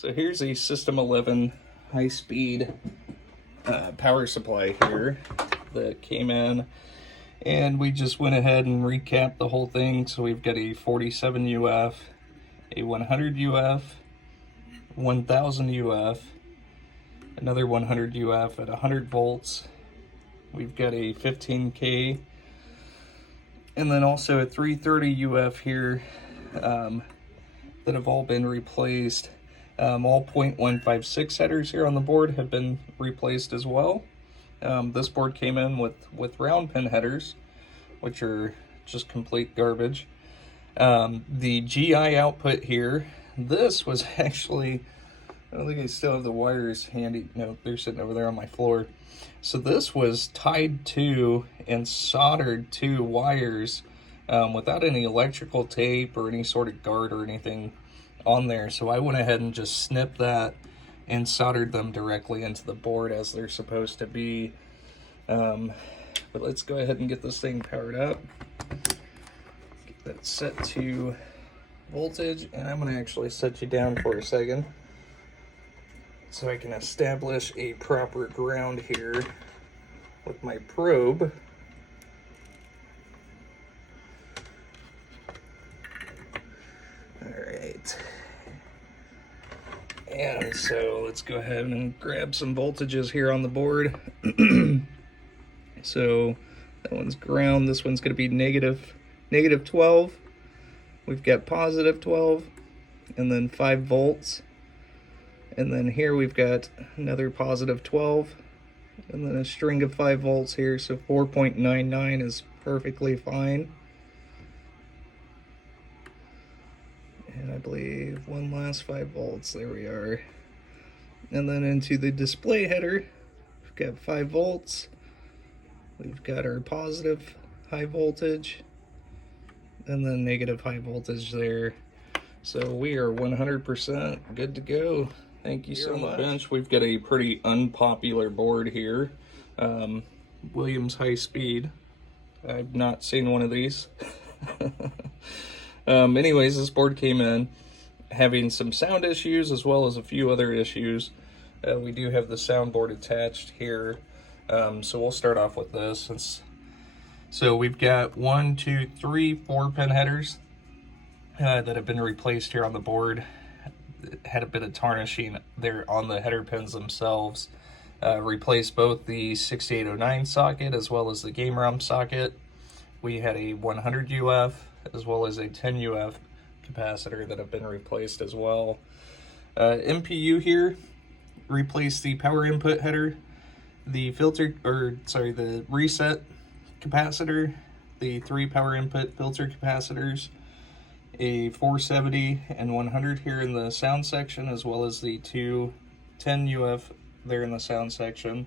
So here's a System 11 high-speed power supply here that came in, and we just went ahead and recapped the whole thing. So we've got a 47 UF, a 100 UF, 1000 UF, another 100 UF at 100 volts. We've got a 15K, and then also a 330 UF here that have all been replaced. All 0.156 headers here on the board have been replaced as well. This board came in with round pin headers, which are just complete garbage. The GI output here, this was actually, I don't think I still have the wires handy. No, they're sitting over there on my floor. So this was tied to and soldered to wires without any electrical tape or any sort of guard or anything on there. So I went ahead and just snipped that and soldered them directly into the board as they're supposed to be. But let's go ahead and get this thing powered up. Get that set to voltage, and I'm going to actually set you down for a second so I can establish a proper ground here with my probe. Alright, and so let's go ahead and grab some voltages here on the board. So that one's ground, this one's going to be negative 12. We've got positive 12, and then 5 volts. And then here we've got another positive 12, and then a string of 5 volts here, so 4.99 is perfectly fine. And I believe one last 5 volts, there we are. And then into the display header, we've got 5 volts. We've got our positive high voltage, and then negative high voltage there. So we are 100% good to go. Thank you so much. On the bench, we've got a pretty unpopular board here. Williams high speed. I've not seen one of these. Anyways, this board came in having some sound issues as well as a few other issues. We do have the soundboard attached here. So we'll start off with this. So we've got 1, 2, 3, 4 pin headers that have been replaced here on the board. Had a bit of tarnishing there on the header pins themselves. Replaced both the 6809 socket as well as the game ROM socket. We had a 100 UF as well as a 10 UF capacitor that have been replaced as well. MPU here, replaced the power input header, the the reset capacitor, the 3 power input filter capacitors, a 470 and 100 here in the sound section, as well as the 2 10 UF there in the sound section.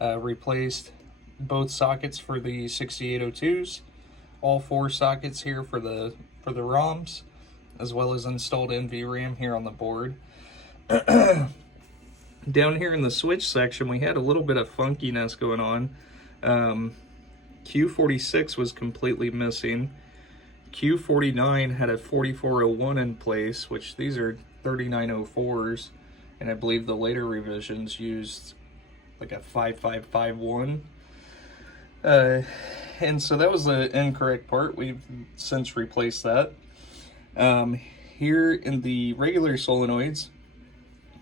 Replaced both sockets for the 6802s, all 4 sockets here for the ROMs, as well as installed NVRAM here on the board. Down here in the switch section, we had a little bit of funkiness going on. Q46 was completely missing. Q49 had a 4401 in place, which these are 3904s, and I believe the later revisions used like a 5551. And so that was the incorrect part. We've since replaced that. Here in the regular solenoids,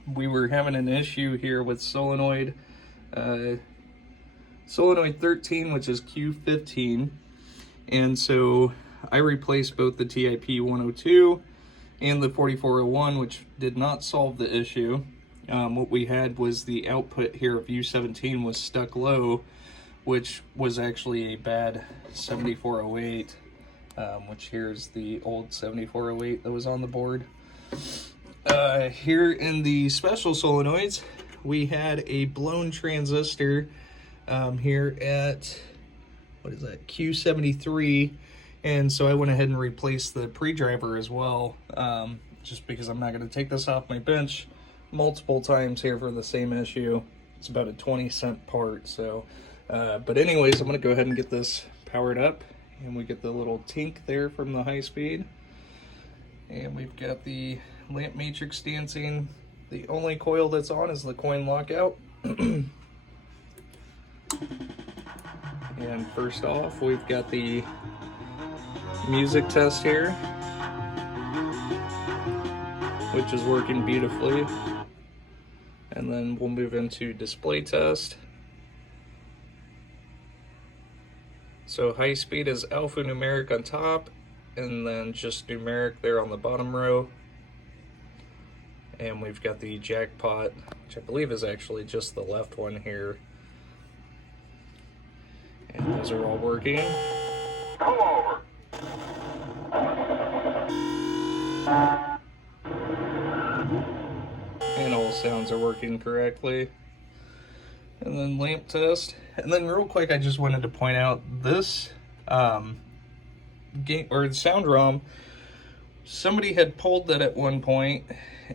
we were having an issue here with solenoid 13, which is Q15, and so I replaced both the TIP 102 and the 4401, which did not solve the issue. What we had was the output here of U17 was stuck low, which was actually a bad 7408, which here's the old 7408 that was on the board. Here in the special solenoids, we had a blown transistor here at, what is that, Q73, and so I went ahead and replaced the pre-driver as well, just because I'm not going to take this off my bench multiple times here for the same issue. It's about a 20-cent part, so, but anyways, I'm going to go ahead and get this powered up, and we get the little tink there from the high speed, and we've got the lamp matrix dancing, The only coil that's on is the coin lockout. And first off, we've got the music test here, which is working beautifully. And then we'll move into display test. So high speed is alphanumeric on top, and then just numeric there on the bottom row. And we've got the jackpot, which I believe is actually just the left one here. And those are all working. Come over. And all sounds are working correctly. And then lamp test. And then real quick, I just wanted to point out this game or sound ROM. Somebody had pulled that at one point,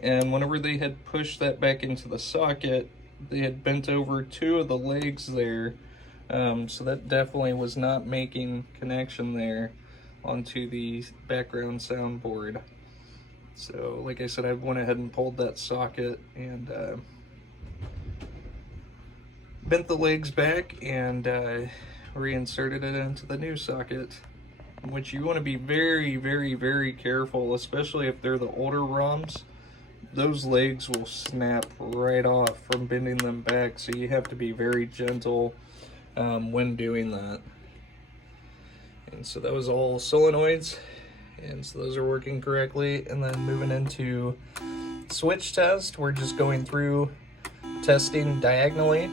and whenever they had pushed that back into the socket, they had bent over two of the legs there. So that definitely was not making connection there onto the background soundboard. So like I said, I went ahead and pulled that socket and bent the legs back and reinserted it into the new socket, which you want to be very, very, very careful, especially if they're the older ROMs. Those legs will snap right off from bending them back, so you have to be very gentle when doing that. And so that was all solenoids, and so those are working correctly. And then moving into switch test, we're just going through testing diagonally,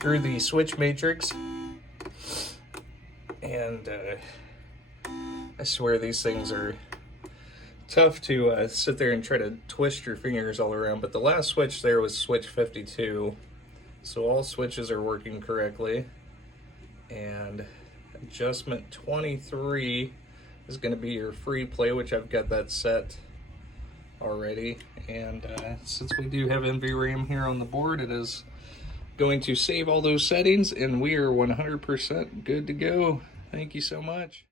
through the switch matrix. And I swear these things are tough to sit there and try to twist your fingers all around, but the last switch there was switch 52, so all switches are working correctly. And adjustment 23 is going to be your free play, which I've got that set already. And since we do have NVRAM here on the board, it is going to save all those settings, and we are 100% good to go. Thank you so much.